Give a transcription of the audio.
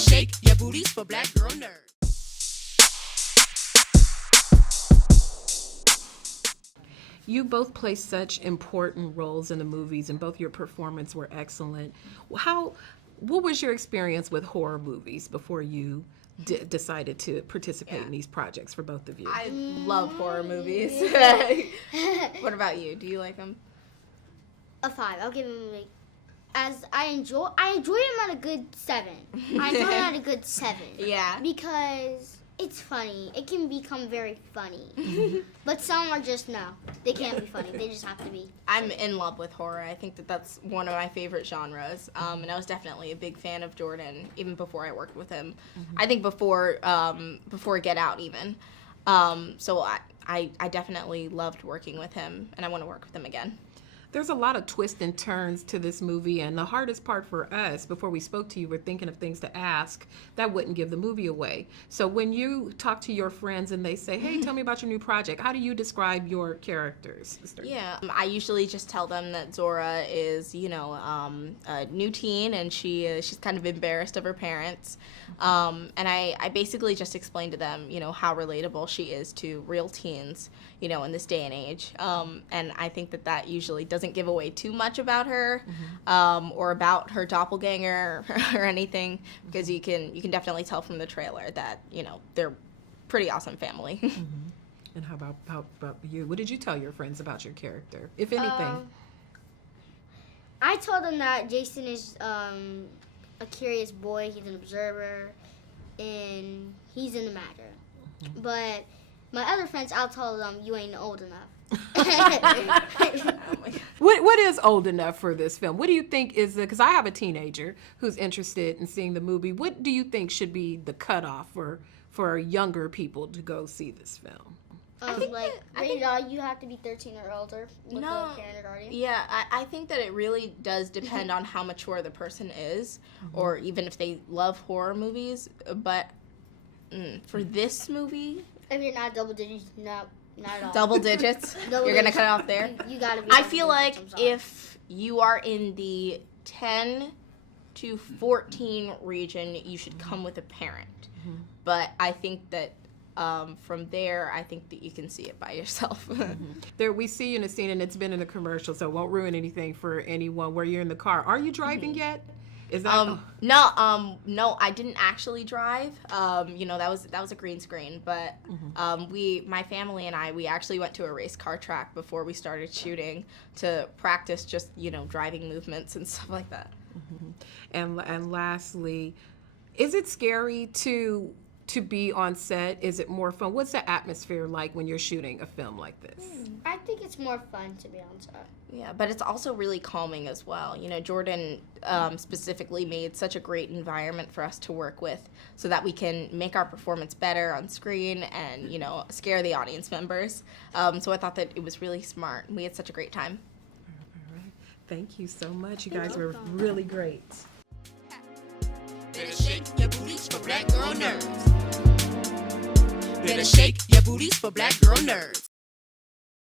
shake your booties for black girl nerds. You both play such important roles in the movies, and both your performances were excellent. What was your experience with horror movies before you decided to participate in these projects for both of you? I love horror movies. What about you? Do you like them? A 5. I'll give him I enjoy him at a good 7. I enjoy him at a good 7. Yeah. Because it's funny. It can become very funny. But some are just they can't be funny. They just have to be. I'm in love with horror. I think that's one of my favorite genres. And I was definitely a big fan of Jordan even before I worked with him. I think before Get Out even. So I definitely loved working with him, and I want to work with him again. There's a lot of twists and turns to this movie, and the hardest part for us, before we spoke to you, we're thinking of things to ask that wouldn't give the movie away. So when you talk to your friends and they say, hey, tell me about your new project, how do you describe your characters? Yeah, I usually just tell them that Zora is, a new teen, and she's kind of embarrassed of her parents. And I basically just explain to them, how relatable she is to real teens, in this day and age. And I think that usually doesn't give away too much about her, or about her doppelganger or anything, because you can definitely tell from the trailer that, they're pretty awesome family. And how about you? What did you tell your friends about your character, if anything? I told them that Jason is a curious boy. He's an observer, and he's in the matter. But my other friends, I'll tell them, you ain't old enough. What is old enough for this film? What do you think is because I have a teenager who's interested in seeing the movie. What do you think should be the cutoff for younger people to go see this film? Rated R, you have to be 13 or older with a parent or guardian. Yeah, I think that it really does depend on how mature the person is, or even if they love horror movies. But for this movie, if you're not double digits, not at all. Double digits? You're going to cut it off there? You got to be. I feel like if you are in the 10 to 14 region, you should come with a parent. But I think that from there, I think that you can see it by yourself. There, we see you in a scene, and it's been in a commercial, so it won't ruin anything for anyone, where you're in the car. Are you driving yet? Is that no, I didn't actually drive. That was a green screen, but my family and I, we actually went to a race car track before we started shooting to practice just, driving movements and stuff like that. And lastly, is it scary to be on set? Is it more fun? What's the atmosphere like when you're shooting a film like this? I think it's more fun to be on set. Yeah, but it's also really calming as well. Jordan specifically made such a great environment for us to work with so that we can make our performance better on screen and, scare the audience members. So I thought that it was really smart. We had such a great time. All right. Thank you so much. You guys were really great. Better shake your booties for black girl nerds. Better shake your booties for black girl nerds.